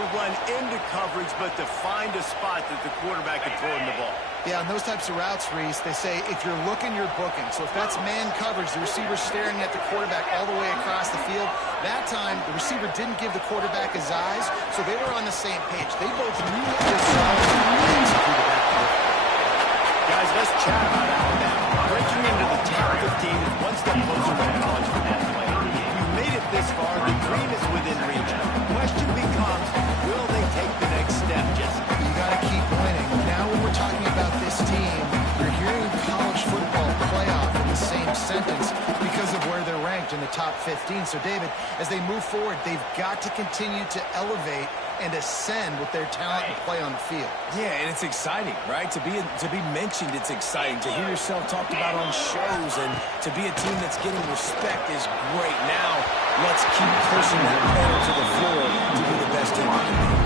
to run into coverage, but to find a spot that the quarterback can throw in the ball. Yeah, on those types of routes, Reese, they say if you're looking, you're booking. So if that's man coverage, the receiver's staring at the quarterback all the way across the field. That time, the receiver didn't give the quarterback his eyes, so they were on the same page. They both knew what was wrong and executed that play. Guys, let's chat about Alabama. Breaking into the top 15 is one step closer to college football play. You've made it this far. The dream is within reach. The question becomes, will they take the next step, Jesse? You got to keep winning. Now when we're talking about this team, you're hearing college football playoff in the same sentence because of where they're ranked in the top 15. So, David, as they move forward, they've got to continue to elevate and ascend with their talent and play on the field. Yeah, and it's exciting, right? To be mentioned, it's exciting. To hear yourself talked about on shows and to be a team that's getting respect is great. Now, let's keep pushing that pedal to the floor to be the best team we can be.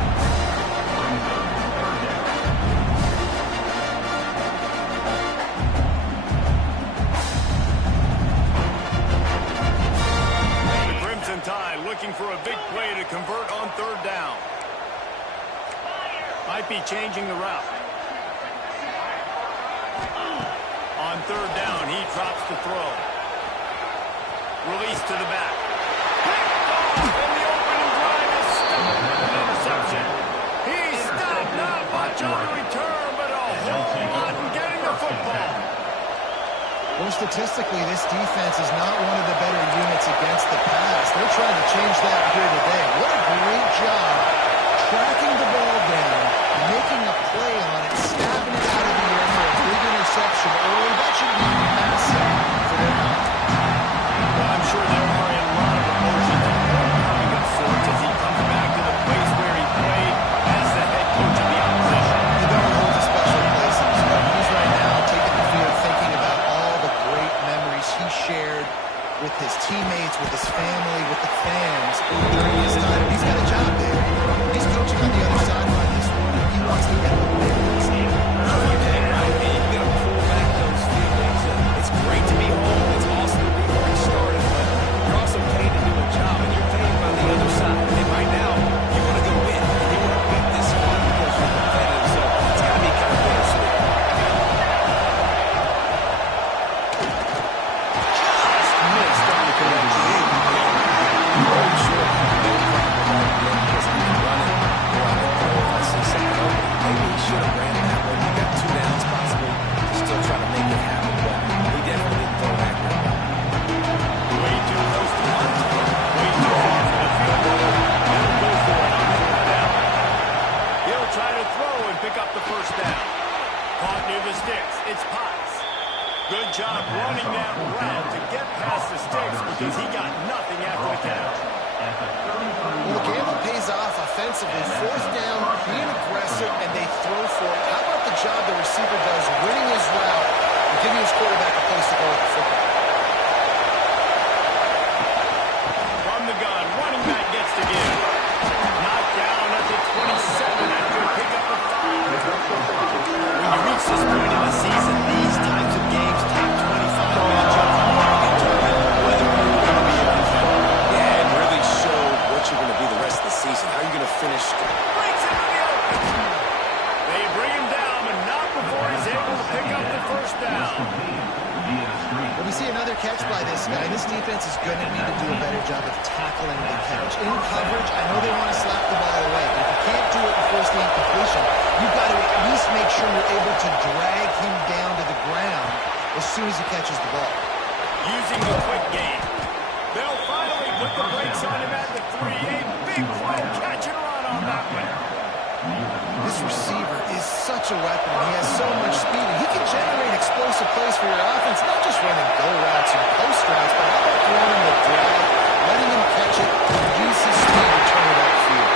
The Crimson Tide looking for a big play to convert on third down. Might be changing the route. On third down, he drops the throw. Release to the back. Picked off, and the opening drive is stopped with an interception. He stopped, not much on the return, but a whole lot in getting the football. Well, statistically, this defense is not one of the better units against the pass. They're trying to change that here today. What a great job tracking the ball down, making a play on it, snapping it out of the air for a big interception early. That should be massive for their team. Well, I'm sure there are a lot of emotions coming of sorts as he comes back to the place where he played as the head coach of the opposition. He don't hold a special place in his heart. He's right now taking the field thinking about all the great memories he shared with his teammates, with his family, with the fans during his time. He's got a job there. He's coaching on the other sideline this morning. He wants to get the win this game. You're dead right, man. You got to pull back those feelings. It's great to be home. It's awesome to be where you started, but you're also paid to do a job, and you're paid by the other side. And right now, you want to go win. You want to beat this squad because you're competitive. So it's got to be kind of bittersweet. Just missed on the connection. Maybe he should have ran that way. He got 2 downs possible to still try to make it happen, but he definitely didn't throw it accurate. Way too close to punt. Way too far for the field goal. He'll go for it on third down. He'll try to throw and pick up the first down. Caught near the sticks. It's Potts. Good job running that route to get past the sticks because he got nothing after the catch. Well, the gamble pays off offensively. Fourth down, being aggressive, and they throw for it. How about the job the receiver does winning his route and giving his quarterback a place to go with the football? From the gun, running back gets to give. Knocked down at the 27 after a pickup of 5. When you reach this point in the season, these types of games, top 25 matchups, determine whether you're going to be a contender. Yeah, and really show what you're going to be the rest of the season. How are you going to finish? Breaks into the open. They bring him down, but not before he's able to pick up the first down. Well, we see another catch by this guy. This defense is going to need to do a better job of tackling the catch. In coverage, I know they want to slap the ball away, but if you can't do it and force the incompletion, you've got to at least make sure you're able to drag him down to the ground as soon as he catches the ball. Using the quick game. They'll finally put the brakes on him at the 3. A big play, catch and run on that one. This receiver is such a weapon. He has so much speed, and he can generate explosive plays for your offense, not just running go routes and post routes, but how about throwing the drag, letting him catch it, and use his speed to turn it upfield.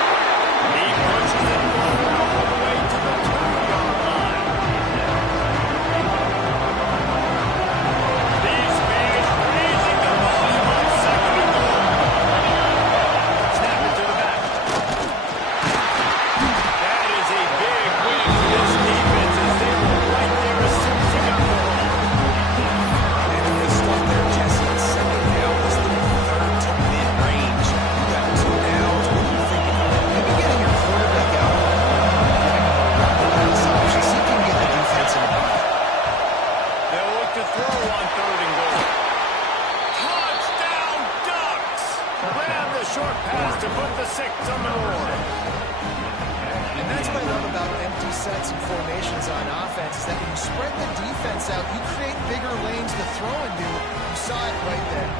He pushes it all the way to the 2-yard line. These fans raising the volume on second and goal. Snap it to the back. That is a big win for this defense as they were right there as soon as he got the ball. And if they start there, Jesse, it's second down. This is the third to mid-range. You got 2 down. happens on offense is that when you spread the defense out, you create bigger lanes to throw into. You saw it right there.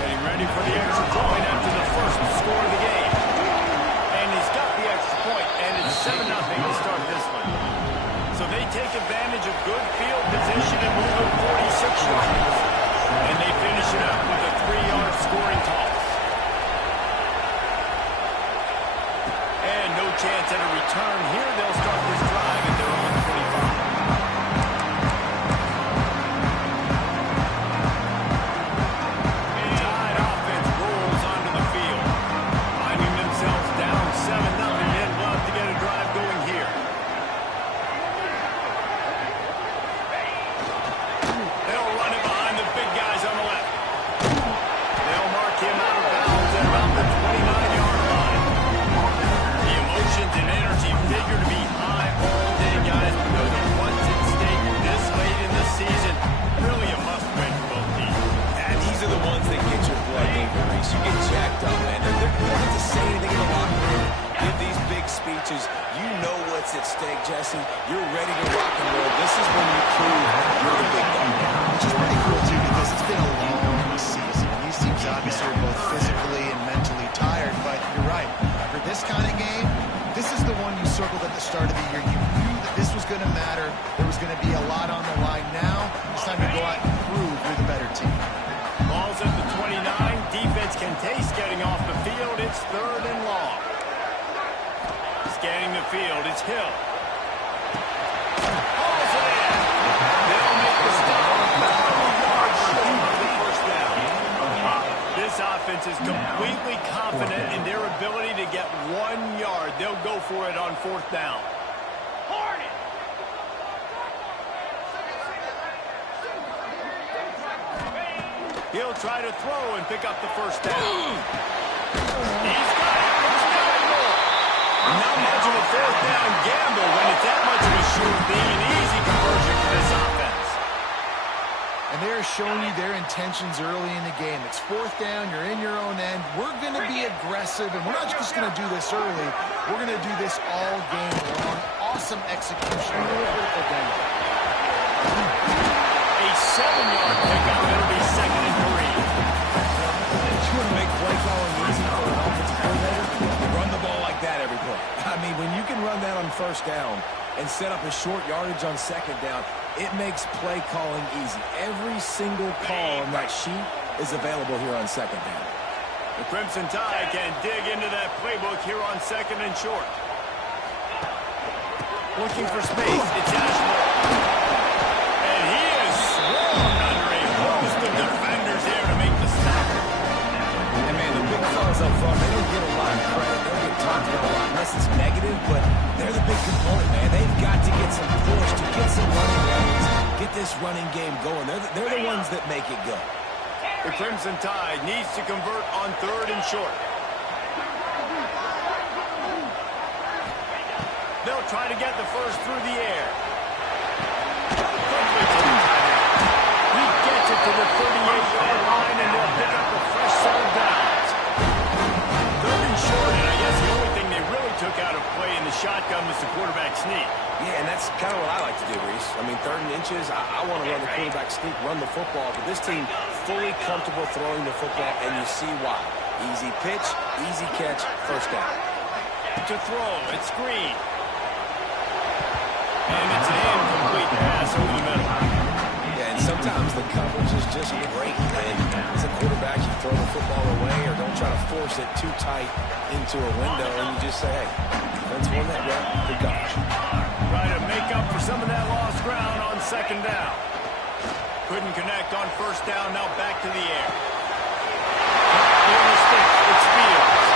Getting ready for the extra point after the first score of the game. And he's got the extra point, and it's 7-0 to start this one. So they take advantage of good field position and move it 46 yards. And they finish it up with a 3-yard scoring toss. And no chance at a return here. They'll start this drive at their own 25. Tide offense rolls onto the field. Finding themselves down 7-0. They'd love to get a drive going here. They'll run it behind the big guys on the left. They'll mark him out of bounds at about the 29-yard line. The emotions and energy figure to be high all day, guys, because of what's at stake this late in the season. Really a must-win for both teams. And these are the ones that get your blood moving, Reese. You get jacked up, man. They don't have to say anything in the locker room. Give these big speeches. You know what's at stake, Jesse. You're ready to rock and roll. This is when you prove you're the big guy. Which is pretty cool, too, because it's been a long season. These teams obviously are both physically and mentally tired, but you're right. For this kind of game, this is the one you circled at the start of the year. You knew that this was going to matter. There was going to be a lot on the line. Now, it's time to go out and prove you're the better team. Ball's at the 29. Defense can taste getting off the field. It's 3rd and long. Scanning the field. It's Hill. Hauls it in. They'll make the stop. About 3 yards short of the first down. This offense is completely confident in their ability to get 1 yard. They'll go for it on 4th down. He'll try to throw and pick up the first down. He's got it. First down and more. Not much of a 4th down gamble when it's that much of a sure thing. An easy conversion for this offense. And they're showing you their intentions early in the game. It's 4th down. You're in your own end. We're going to be aggressive, and we're not just going to do this early. We're going to do this all game long. Awesome execution. Critical game. A 7-yard pickup. It'll be 2nd and 3. You want to make play calling easy for an offensive coordinator? Run the ball like that every play. I mean, when you can run that on 1st down and set up a short yardage on 2nd down, it makes play calling easy. Every single call on that sheet is available here on 2nd down. The Crimson Tide can dig into that playbook here on 2nd and short. Looking for space. It's Ashmore. And he is swarmed under a host of defenders there to make the stop. And man, the big fellas up front, they don't get a lot of credit. They don't get talked about a lot unless it's negative, but they're the big component, man. They've got to get some push, to get some running lanes, get this running game going. They're the ones that make it go. The Crimson Tide needs to convert on 3rd and short. They'll try to get the first through the air. Quickly to the tight end. He gets it to the 38-yard line, and they'll pick up a fresh set of downs. 3rd and short, and I guess the only thing they really took out of play in the shotgun was the quarterback sneak. Yeah, and that's kind of what I like to do, Reese. I mean, 3rd and inches, I want to run the quarterback sneak, run the football, but this team fully comfortable throwing the football, and you see why. Easy pitch, easy catch, 1st down. To throw, it's Green. And it's an incomplete pass over the middle. Yeah, and sometimes the coverage is just great. And as a quarterback, you throw the football away or don't try to force it too tight into a window, and you just say, hey, defense won that rep, good coverage. Try to make up for some of that lost ground on 2nd down. Couldn't connect on 1st down, now back to the air. It's Fields.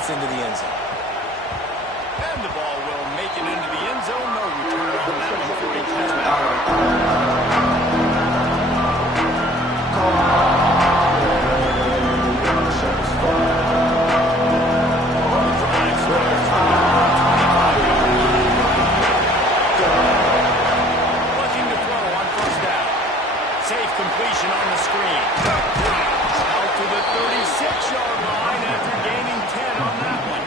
Into the end zone. And the safe completion on the screen. Out to the 36-yard line after gaining 10 on that one.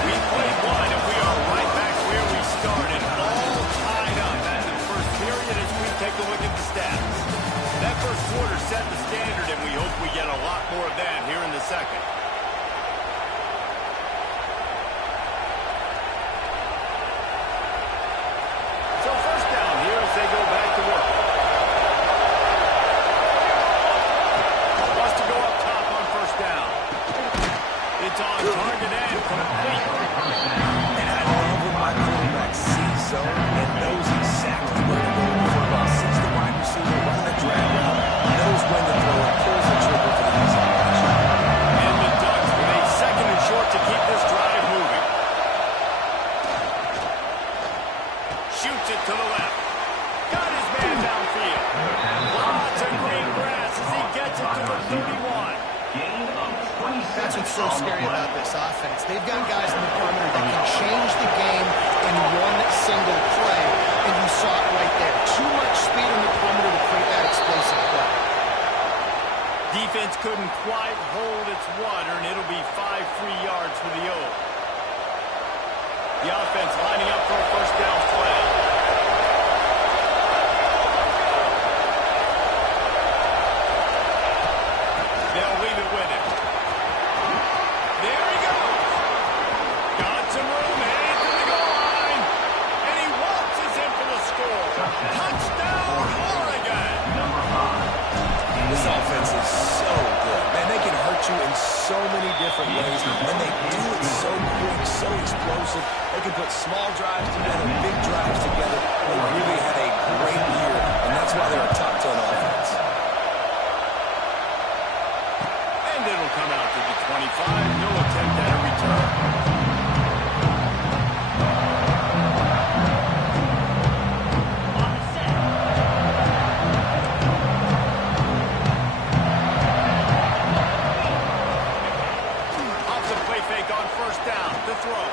We played one, and we are right back where we started, all tied up after the first period as we take a look at the stats. That first quarter set the standard, and we hope we get a lot more of that here in the second. So first down here as they go back to work. Wants to go up top on first down. It's on target and complete. And I love when my quarterback sees zone and knows exactly where to go to the football. Sees the wide receiver running a drag route, knows when to throw it, pulls the trigger for the easy catch. And the Ducks with a second and short to keep this drive moving. Shoots it to the left. Got his man downfield. Lots of green grass as he gets it to the 31. That's what's so scary about this offense. They've got guys in the perimeter that can change the game in one single play, and you saw it right there. Too much speed on the perimeter to create that explosive play. Defense couldn't quite hold its water, and it'll be 5 free yards for the O. The offense lining up for a first down play. They'll leave it with him. There he goes. Got some room, headed to the goal line. And he waltzes in for the score. Touchdown, Oregon. This offense is so good. Man, they can hurt you in so many different ways. And they do it so quick, so explosive. They can put small drives together, big drives together. They really had a great year, and that's why they're a top 10 offense. And it'll come out to the 25. No attempt at a return. Off the play fake on first down. The throw.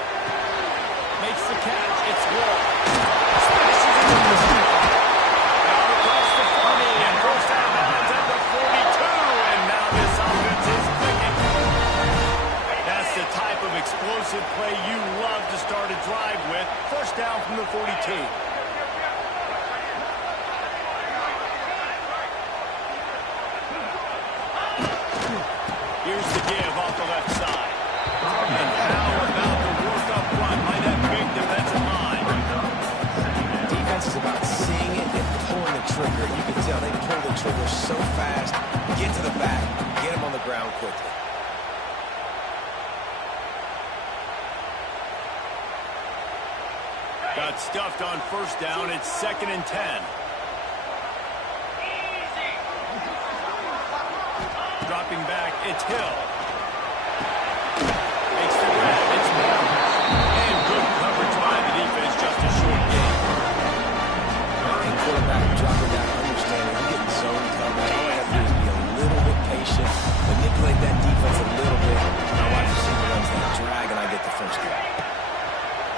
Makes the catch. It's Wall. Smashes into the receiver. Out across the 40 and goes out of bounds at the 42. And now this offense is clicking. That's the type of explosive play you love to start a drive with. First down from the 42. Here's the give off the left side. And how about the work up front by that big defensive line? Defense is about seeing it and pulling the trigger. You can tell they pull the trigger so fast, get to the back, get him on the ground quickly. Got stuffed on first down. It's 2nd and 10. Dropping back, it's Hill. Makes the grab, it's Moore. And good coverage by the defense, just a short gain. And quarterback dropping back, understanding you're getting zone coverage. All I have to do is be a little bit patient, manipulate that defense a little bit. My wide receiver runs that drag, and I get the first down.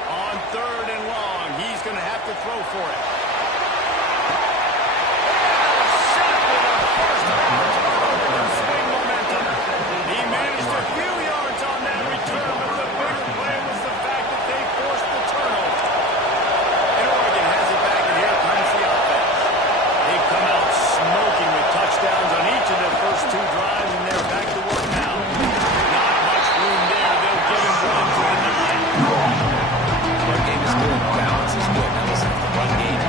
On 3rd and long, he's going to have to throw for it. He managed a few yards on that return, but the bigger play was the fact that they forced the turnover. And Oregon has it back, and here comes the offense. They've come out smoking with touchdowns on each of their first 2 drives, and they're back to work now. Not much room there. They'll give him one to the 9. Run game is good. Balance is good. Now listen, if the run game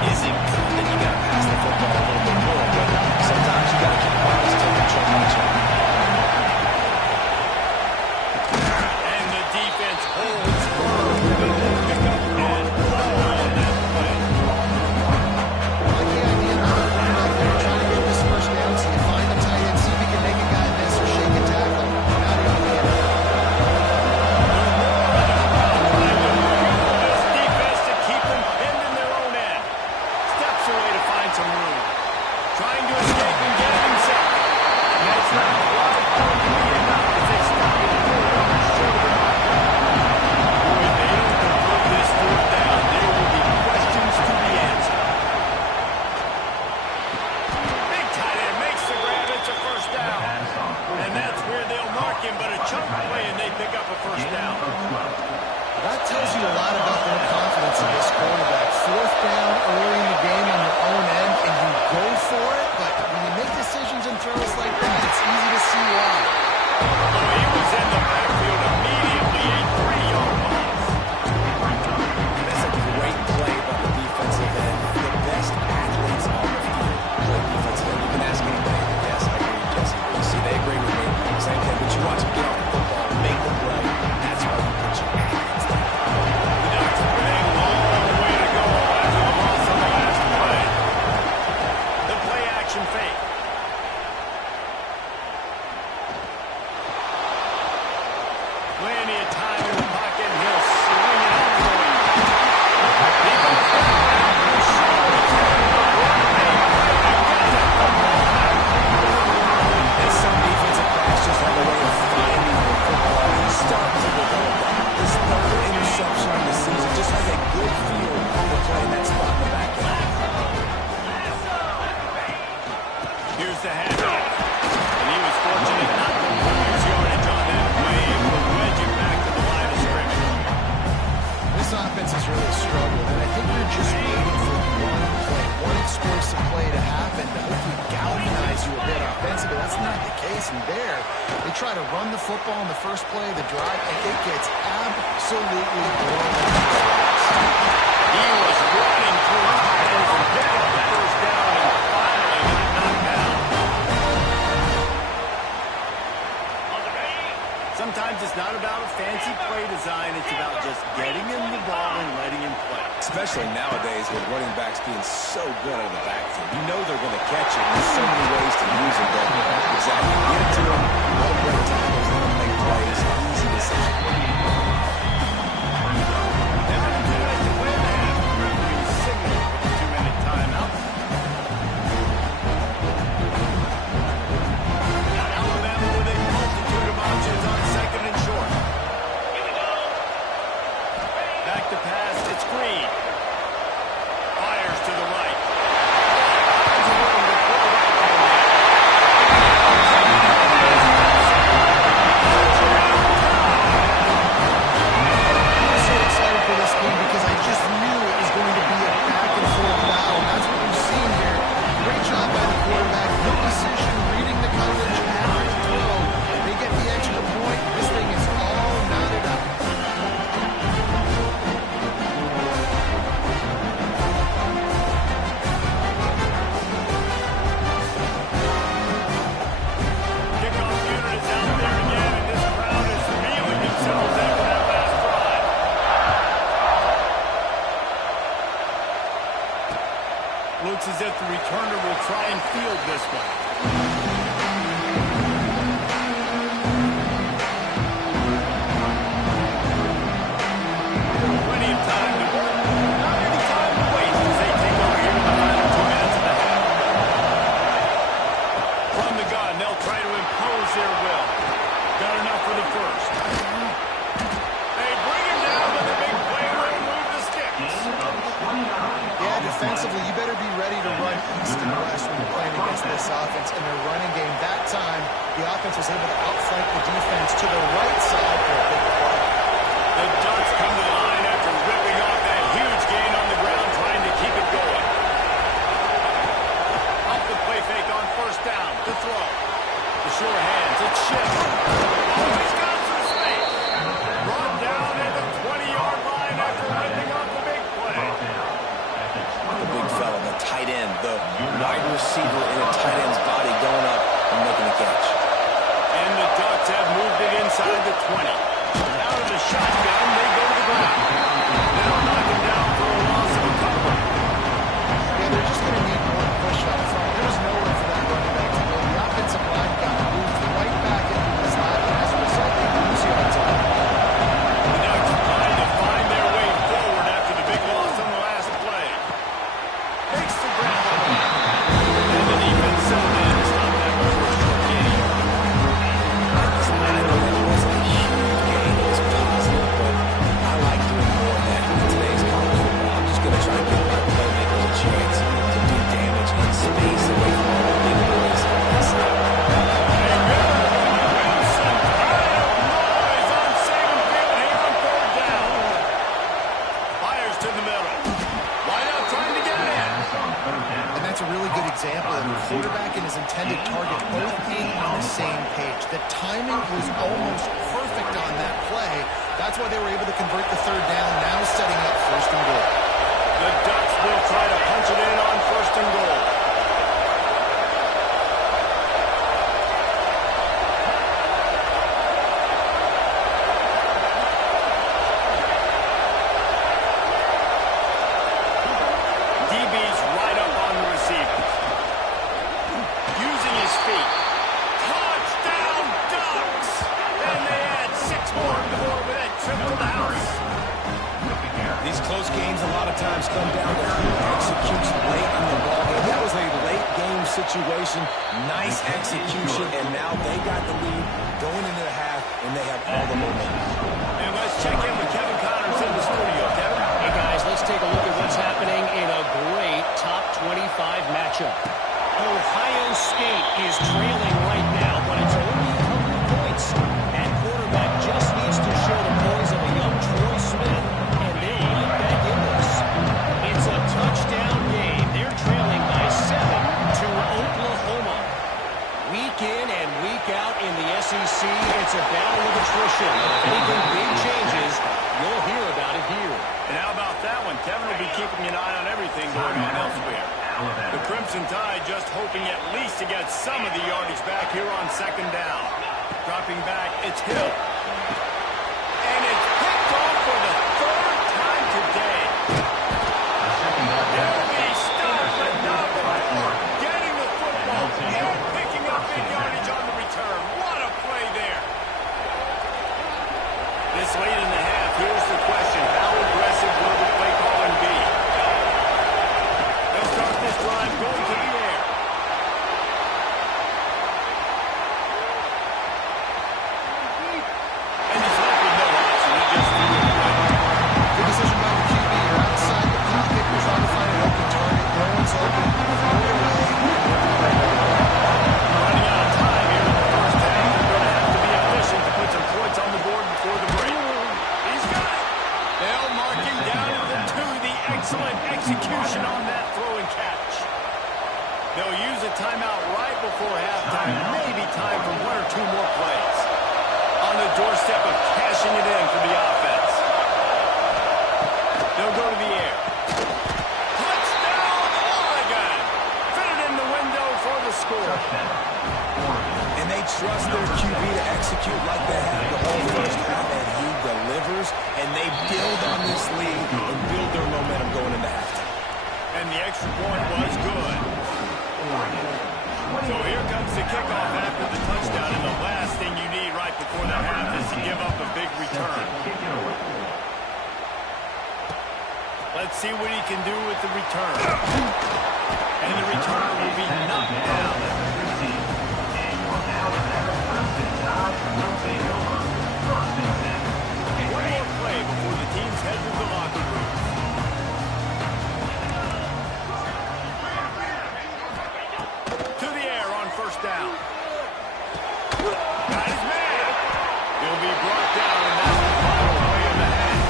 to run the football in the first play of the drive, and it gets absolutely blown up. He was running through tires and picked up the first down and finally got knocked down. Sometimes it's not about a fancy play design. It's about just getting him the ball and letting him play. Especially nowadays with running backs being so good out of the backfield. You know they're going to catch it. There's so many ways to use them. But exactly. Get it to them. Let them break tackles. Let them make plays. Easy decision. Down to 2 minutes to play in the half. Referee signal for the 2-minute timeout. Got Alabama with a multitude of options on second and short. Back to pass. It's Green. Fires to the right. I'm so excited for this game because I just knew it was going to be a back-and-forth battle. That's what we've seen here. Great job by the quarterback. Good decision, reading the coverage, accurate throw. They get the extra point. This thing is all knotted up. Kickoff unit is out there again, and this crowd is feeling themselves after that last drive. Looks as if the returner will try and field this one. Plenty of time to work. Not any time to waste as they take over here in the final 2 minutes of the half. From the gun, they'll try to impose their will. Got enough for the first. They bring him down with a big play to remove the sticks. Yeah, defensively, you better be ready to run east and west when you're playing against this offense and their running game. That time, the offense was able to outflank the defense to the right side for a big play. The Ducks come to the line after ripping off that huge gain on the ground, trying to keep it going. Off the play fake on first down. The throw. The sure hands. It's Schiff. Oh, he's got some space. Brought down at the 20-yard line after ripping off the big play. The big fella, the tight end, the wide receiver in a tight end's body going up and making a catch. And the Ducks have moved it inside the 20. Out of the shotgun, they go to the ground. Now knock him down for a loss of a couple. Yeah, they're just going to need more push up front. There was nowhere for that running back to go. The offensive line got moved right back into his lap, and as a result, they lose yards on it. The Ducks trying to find their way forward after the big loss on the last play. Takes the grab on the line. And the defense settled in to stop that before it struck any. I know that wasn't a huge gain. It was positive, but I like doing more of that in today's college football. I'm just going to try to give my playmakers a chance to do damage in space away from all the big boys inside. Wilson, noise on Saban Field here on third down. Fires to the middle. Wide out trying to get it in. And that's a really good example of the quarterback and his intended target both being on the same page. The timing was almost perfect on that play. That's why they were able to convert the third down, now setting up first and goal. The Ducks will try to punch it in on first and goal. DB's right up on the receivers. Using his feet. Touchdown, Ducks! And they add 6 more to the board with that trip to the house. These close games a lot of times come down to who executes late in the ballgame. That was a late game situation. Nice execution, and now they got the lead going into the half, and they have all the momentum. And let's check in with Kevin Connors in the studio. Kevin? Hey, guys, let's take a look at what's happening in a great top 25 matchup. Ohio State is trailing right now, but it's only a couple of points. That quarterback just needs to show the poise of a young Troy Smith, and they're right back in this. It's a touchdown game. They're trailing by 7 to Oklahoma. Week in and week out in the SEC, eye on everything going on elsewhere. The Crimson Tide just hoping at least to get some of the yardage back here on second down. Dropping back, it's Hill. And it's picked off for the third time today. They'll be stopped, but not before getting the football and picking up big yardage on the return. What a play there. This late in the half, here's the question. How aggressive will the play calling be? They'll start this drive going to the air. And he's left with no option. He just threw it away. Good decision by the QB. You're outside the pocket. You're trying to find an open target. No one's open. Throw it away. Running out of time here in the first half. They're going to have to be efficient to put some points on the board before the break. He's got it. They'll mark him down at the 2. The excellent execution on that throw and catch. They'll use a timeout right before halftime. Maybe time for 1 or 2 more plays. On the doorstep of cashing it in for the offense. They'll go to the air. Touchdown, Oregon! Fitted in the window for the score. And they trust their QB to execute like they have the whole first half, and he delivers, and they build on this lead and build their momentum going into halftime. And the extra point was good. So here comes the kickoff after the touchdown, and the last thing you need right before the half is to give up a big return. Let's see what he can do with the return. And the return will be knocked down. One more play before the teams head to the locker room. To the air on first down. Got his man. He'll be brought down, and that's the final play of the half.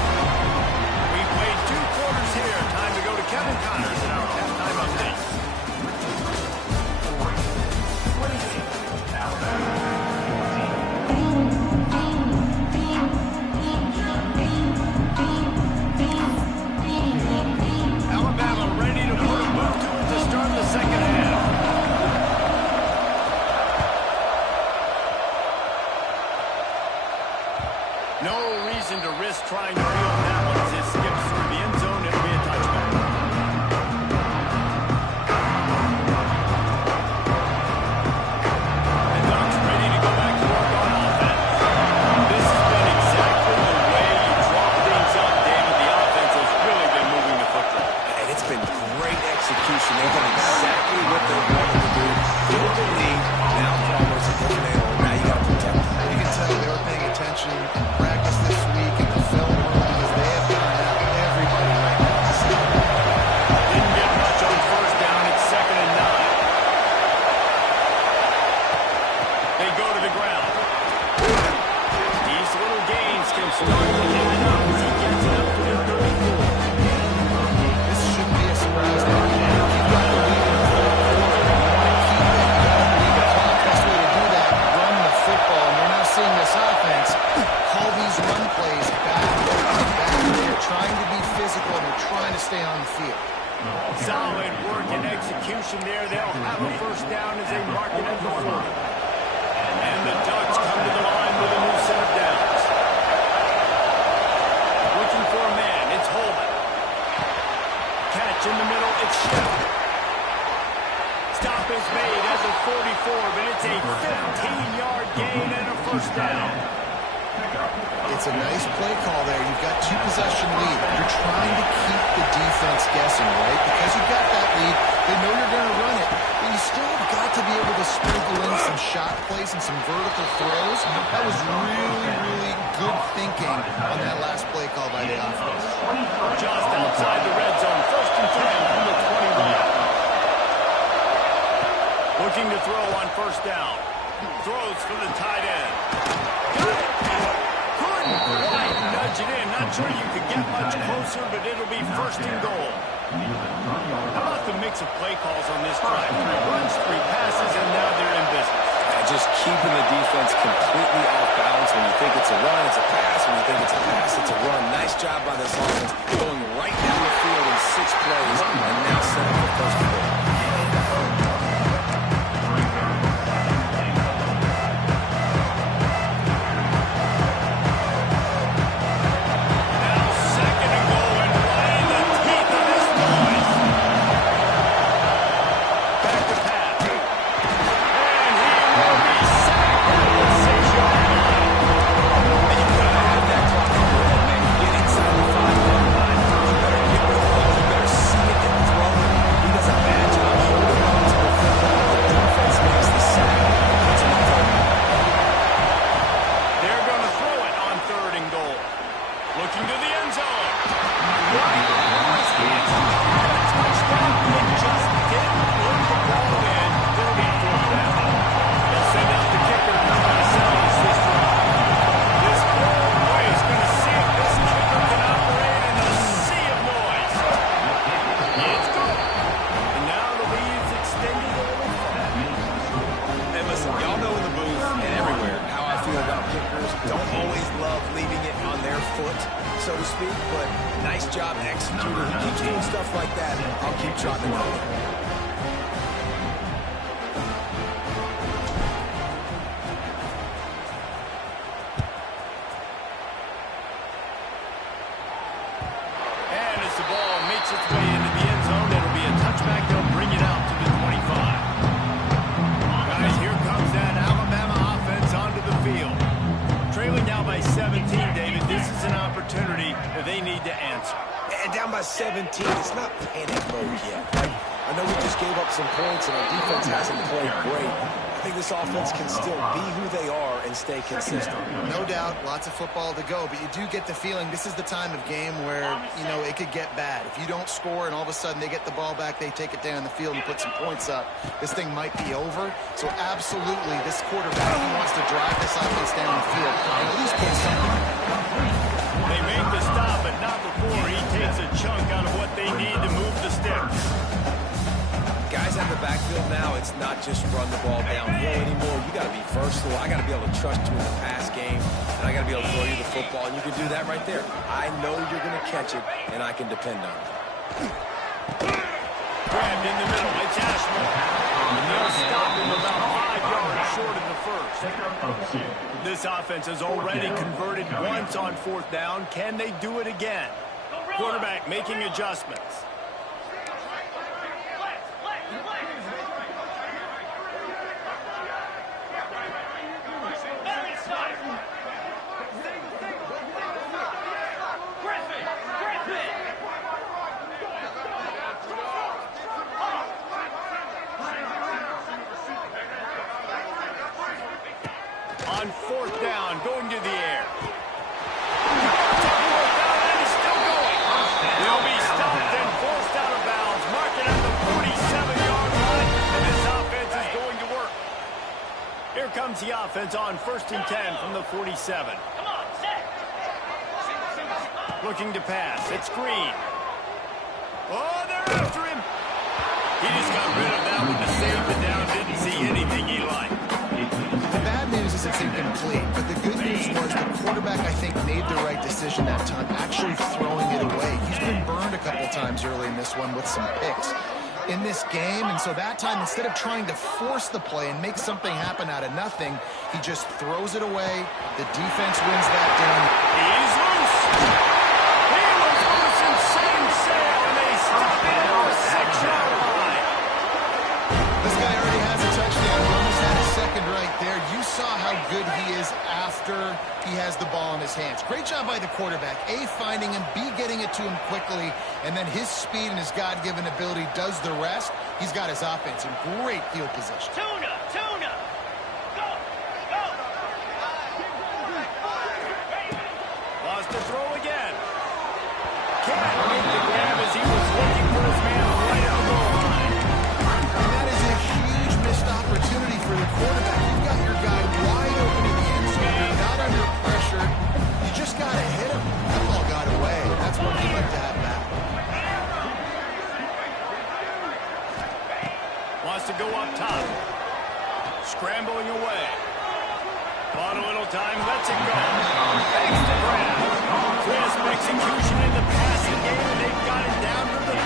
We've played 2 quarters here. Time to go to Kevin Connors in our halftime update. Alabama ready to put a move to it to start the second half. No reason to risk trying to field that one as it skips through the end zone. It'll be a touchback. The Ducks ready to go back to work on offense. This has been exactly the way you draw things up, David. The offense has really been moving the football. And it's been great execution. They've done exactly what they wanted to do. Build the lead. Now Palmer's a different animal. Now you got to protect them. You can tell they were paying attention in practice this week in the film room because they have turned out everybody right now. Didn't get much on first down. It's 2nd and 9. They go to the ground. These little gains can start to add up as he gets it up to the 34. This shouldn't be a surprise. You've got the lead in the fourth quarter. You want to keep it. You got to believe the best way to do that, run the football. And you're now seeing this offense call these run plays back and back. They're trying to be physical. They're trying to stay on the field. Solid work and execution there. They'll have a first down as they mark it at the 40. And the Ducks come to the line with a new set of downs. Looking for a man. It's Holman. Catch in the middle. It's Shep. Stop is made at the 44, but it's a 15-yard gain and a first down. It's a nice play call there. You've got 2-possession lead. You're trying to keep the defense guessing, right? Because you've got that lead, they know you're going to run it. But you still have got to be able to sprinkle in some shot plays and some vertical throws. That was really, really good thinking on that last play call by the offense. Just outside the red zone. 1st and 10 from the 21. Looking to throw on first down. Throws for the tight end. Got it. Couldn't quite nudge it in. Not sure you could get much closer, but it'll be 1st and goal. How about the mix of play calls on this drive? 3 runs, 3 passes, and now they're in business. Just keeping the defense completely off balance. When you think it's a run, it's a pass. When you think it's a pass, it's a run. Nice job by this offense going right down the field and 6 plays and now set up the first goal. Don't always love leaving it on their foot, so to speak, but nice job executing. He keeps doing stuff like that, and I'll keep trotting it over. And as the ball makes its way into the end zone, it'll be a touchback. They'll bring it out to the 25. Guys, here comes that Alabama offense onto the field. Trailing now by 17, David. This is an opportunity that they need to answer. And down by 17, it's not panic mode yet. I know we just gave up some points, and our defense hasn't played great. I think this offense can still be who they are and stay consistent. No doubt, lots of football to go, but you do get the feeling this is the time of game where, you know, it could get bad. If you don't score and all of a sudden they get the ball back, they take it down the field and put some points up, this thing might be over. So absolutely, this quarterback, he wants to drive this offense down the field and at least put something. They make the stop, but not before he takes a chunk out of what they need to move the sticks. Guys out of the backfield now, it's not just run the ball downhill anymore. You got to be versatile. I got to be able to trust you in the pass game, and I got to be able to throw you the football, and you can do that right there. I know you're going to catch it, and I can depend on it. Grabbed in the middle. It's Ashmore. And they'll stop him about 5 yards short of the first. This offense has already converted once on 4th down. Can they do it again? Quarterback making adjustments. On 4th down, going to the air. And he's still going. They'll be stopped and forced out of bounds. Marking at the 47-yard line, and this offense is going to work. Here comes the offense on 1st and 10 from the 47. Looking to pass. It's Green. Oh, they're after him. He just got rid of that one to save the down. Didn't see anything he liked. The bad news is it's incomplete, but the good news was the quarterback, I think, made the right decision that time, actually throwing it away. He's been burned a couple times early in this one with some picks in this game, and so that time, instead of trying to force the play and make something happen out of nothing, he just throws it away. The defense wins that down. He's loose. He was loose in same sail, and they stop it at the 6-yard line. This guy already has a touchdown. He almost had a second right there. You saw how good he is after he has the ball in his hands. Great job by the quarterback. A, finding him, B, getting it to him quickly, and then his speed and his God-given ability does the rest. He's got his offense in great field position. Tuna. Go. Lost the throw again. Can't make the grab as he was looking for his man right at the goal line. And that is a huge missed opportunity for the quarterback. You've got your guy wide open in the end zone. You're not under pressure. You just got to hit him. That ball got away. That's what you'd like to have back. Wants to go up top. Scrambling away. Bought a little time, lets it go. Makes the grab. Crisp execution in the passing game, and they've got it down to the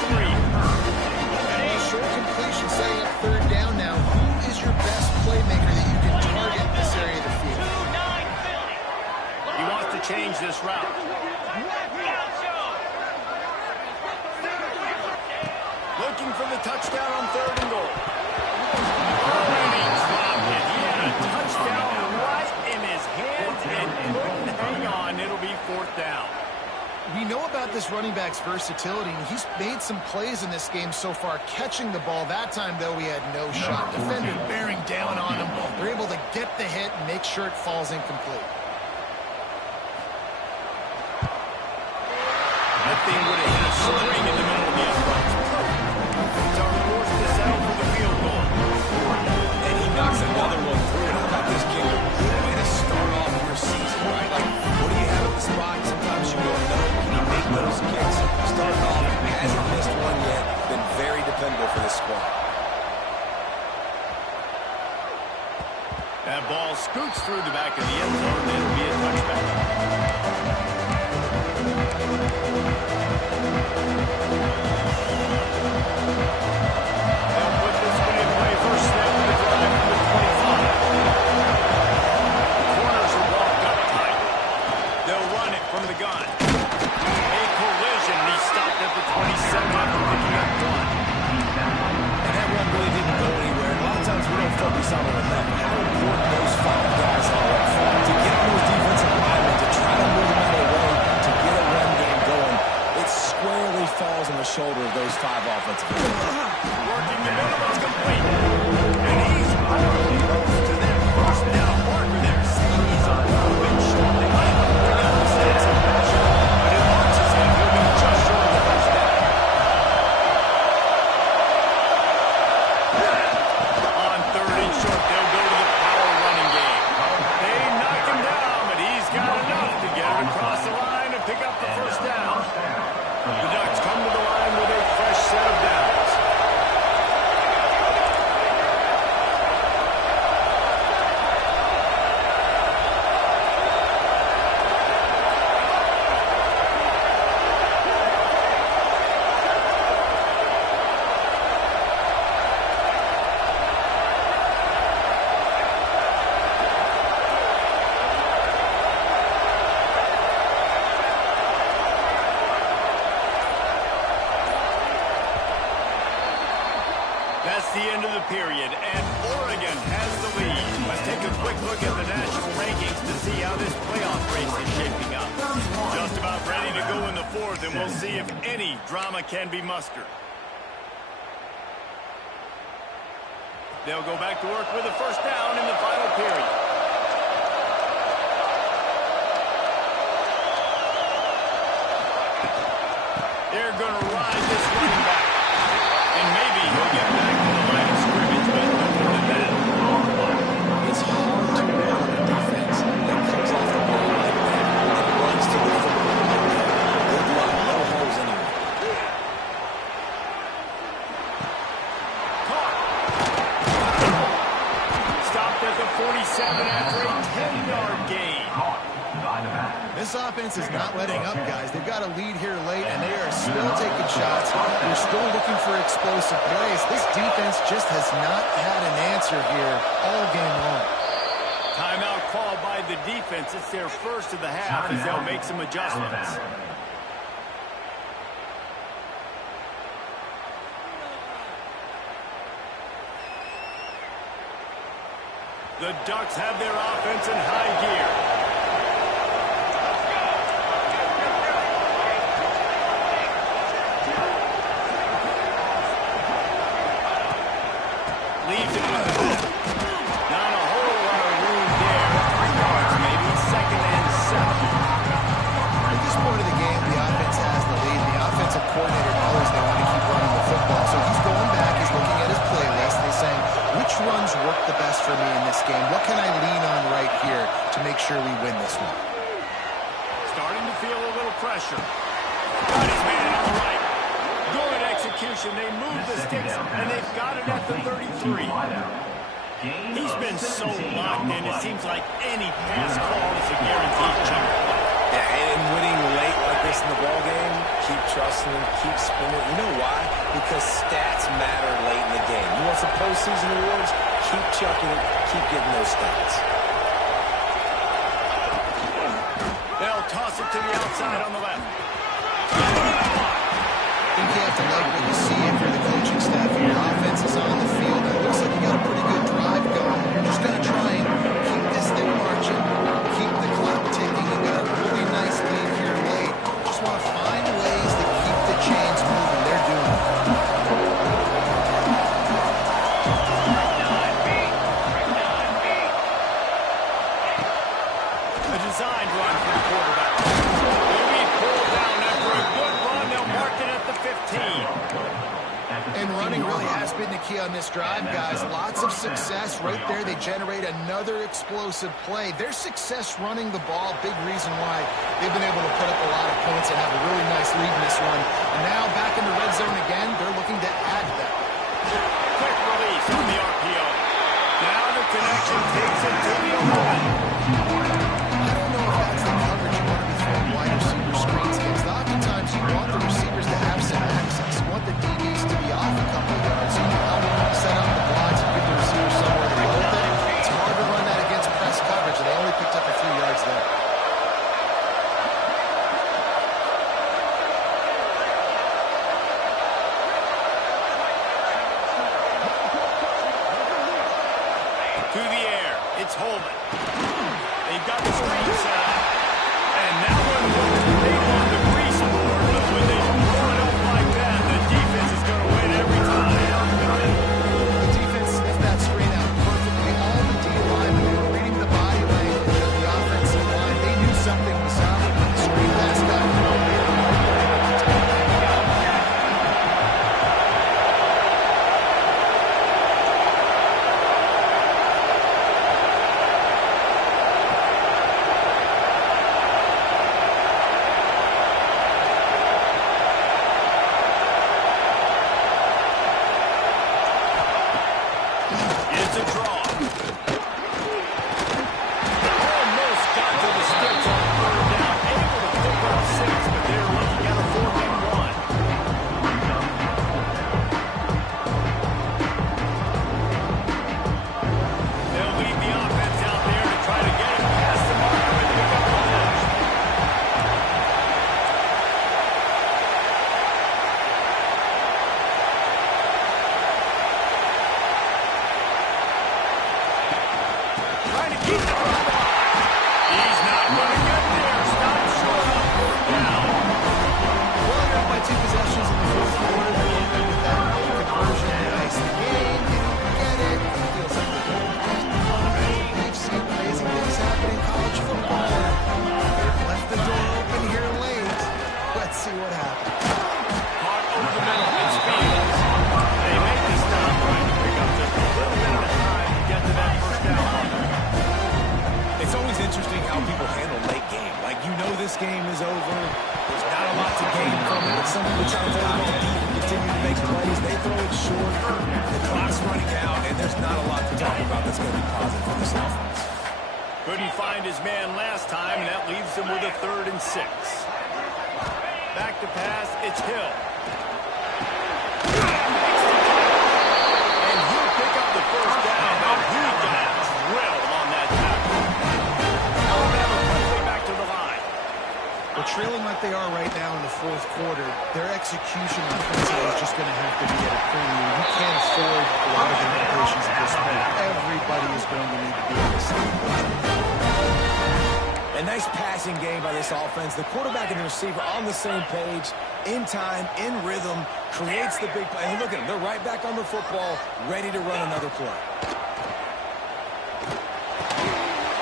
change this route. Looking for the touchdown on 3rd and goal. Oh, and he dropped it. He had a touchdown right in his hands and couldn't hang on. It'll be 4th down. We know about this running back's versatility, and he's made some plays in this game so far, catching the ball. That time, though, he had no shot. Defender bearing down on him. They're able to get the hit and make sure it falls incomplete. That thing would have hit a string in the middle of the uprights. So we're forced to settle for the field goal. And he knocks another one through. And how about this kicker? Good way to start off your season, right? Like, what do you have at the spot? Sometimes you don't know. Can you make those kicks? Starting off, hasn't missed one yet. Been very dependable for this squad. That ball scoots through the back of the end zone. It'll be a touchback. They'll put this one in play. First snap of the drive from the 25. The corners are walked up tight. They'll run it from the gun. A collision. He stopped at the 27 after picking up 1. And that run really didn't go anywhere. A lot of times we don't focus on it enough. How important those 5 guys are up front. To get on those defensive linemen, to try to move them out of the way, to get a run game going, it squarely falls on the shoulder of those 5 offensive players. Working the middle, it's complete. And he's finally close to that first down marker there. He's a little bit short. They might have to bring out the stats and pressure, but it marks his head. He'll be just short of the first down. On 3rd and short, they'll go to the power running game. They knock him down, but he's got enough to get it across the line and pick up the first down. The Ducks come to the line with a fresh set of downs. That's the end of the period, and Oregon has the lead. Let's take a quick look at the national rankings to see how this playoff race is shaping up. Just about ready to go in the 4th, and we'll see if any drama can be mustered. They'll go back to work with a first down in the final period. They're going to ride this running back. And maybe he'll get back to the line of scrimmage, but no more than that. It's hard to run on a defense that comes off the ball like that and runs to the football like that. Good luck. No holes anyway. Caught. Stopped at the 47 after a 10-yard gain. This offense is not letting up, guys. They've got a lead here late, and they are still taking shots. They're still looking for explosive plays. This defense just has not had an answer here all game long. Timeout called by the defense. It's their first of the half as they'll make some adjustments. The Ducks have their offense in high gear. Leaves it with the not a whole lot of room there. 3 yards maybe. 2nd and 7. At this point of the game, the offense has the lead. The offensive coordinator knows they want to keep running the football. So he's going back, he's looking at his playlist, and he's saying, which runs work the best for me in this game? What can I lean on right here to make sure we win this one? Starting to feel a little pressure. Got his man on the right. Good execution. They move the sticks, and they've got it at the 33. He's been so locked in, it seems like any pass call is a guaranteed chunk. Yeah, and winning late like this in the ballgame, keep trusting him, keep spinning. You know why? Because stats matter late in the game. You want some postseason awards? Keep chucking it, keep getting those stats. They'll toss outside on the left. I think you have to like what you see if you're the coaching staff and your offense is on the field. It looks like you got a pretty good drive going. You're just going to try and keep this thing marching, keep the clock ticking. You got a really nice lead here late. Just want to find ways to keep the chains moving. They're doing it. A designed run for the quarterback. He'll be pulled down after a good run. They'll mark it at the 15. And running really has been the key on this drive, guys. Lots of success right there. They generate another explosive play. Their success running the ball, big reason why they've been able to put up a lot of points and have a really nice lead in this one. And now back in the red zone again, they're looking to add that. Quick release on the RPO. Now the connection takes it to the 11. I don't know if that's the coverage you want to be throwing wide receiver screens against. Oftentimes you want the receivers to have some access. You want the DBs to be off a couple of yards. So you can set up the blocks and give the receiver somewhere to go with it. It's hard to run that against press coverage, and they only picked up a few yards there. To the air. It's Holman. They've got the screen set up. And now one moves. They want the grease board, but when they blow it up like that, the defense is going to win every time. The defense sniffed that screen out perfectly. All the D line, when they were reading the body language of the offensive line, they knew something was up. The screen pass got thrown. They were able to take it. It's a draw. Almost got to the sticks on third down. Able to pick up 6, but they're looking at a 4-1. They'll lead the offense out there to try to get it past the marker and pick up the edge. Trying to keep the ball alive. He's not going to get there. Stop short on fourth down. Well, they're up by 2 possessions in the fourth quarter. They're looking with that conversion to ice the game. They don't get it. It feels like they're going to beat. We've seen amazing things happen in college football. They've left the door open here late. Let's see what happens. Caught over the middle. It's Fields. They make the stop, trying to pick up just a little bit of time to get to that first down marker. It's always interesting how people handle late game. Like, you know this game is over. There's not a lot to gain from it. But some people try to throw the ball deep and continue to make plays. They throw it short. The clock's running out, and there's not a lot to talk about that's going to be positive for this offense. Couldn't find his man last time, and that leaves him with a 3rd and 6. Back to pass, it's Hill. And he'll pick up the first down, but he got drilled on that tackle. Alabama quickly back to the line. They're trailing like they are right now in the fourth quarter. Their execution offensively is just going to have to be at a premium. You can't afford a lot of incompletions at this point. Everybody is going to need to be on the same page. A nice passing game by this offense. The quarterback and the receiver on the same page, in time, in rhythm, creates the big play. And look at them. They're right back on the football, ready to run another play.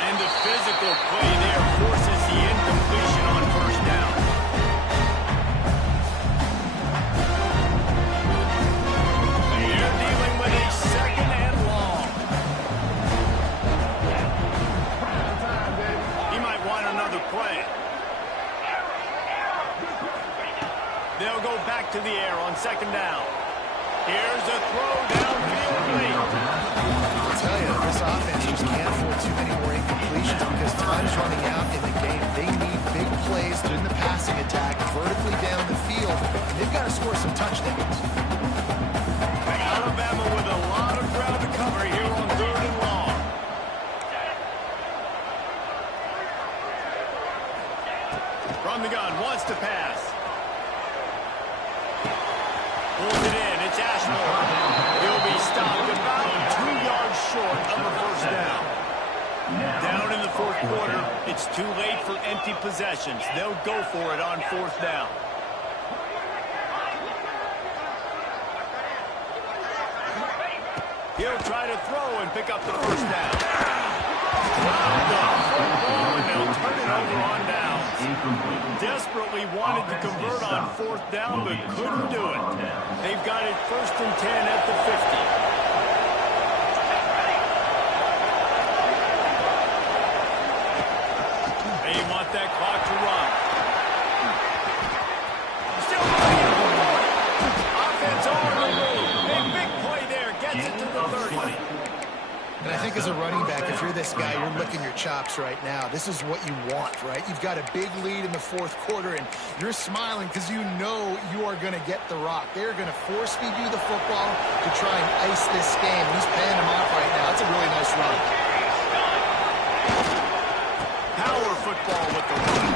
And the physical play there forces the incompletion on first down. They're dealing with a 2nd and long. He might want another play. They'll go back to the air on 2nd down. Here's a throw downfield late. I'll tell you, this offense just can't afford too many more incompletions because time's running out in the game. They need big plays in the passing attack, vertically down the field, and they've got to score some touchdowns. Alabama with a lot of ground to cover here on 3rd and long. From the gun, possessions. They'll go for it on fourth down. He'll try to throw and pick up the first down. Dropped the football, and they'll turn it over on downs. Desperately wanted to convert on fourth down, but couldn't do it. They've got it 1st and 10 at the 50. They want that clock to run. Still running for the point. Offense on the move. A big play there. Gets it to the 30. And I think as a running back, if you're this guy, you're licking your chops right now. This is what you want, right? You've got a big lead in the fourth quarter, and you're smiling because you know you are going to get the rock. They're going to force feed you the football to try and ice this game. He's paying them off right now. That's a really nice run. Power football with the run.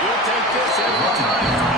You'll take this every time.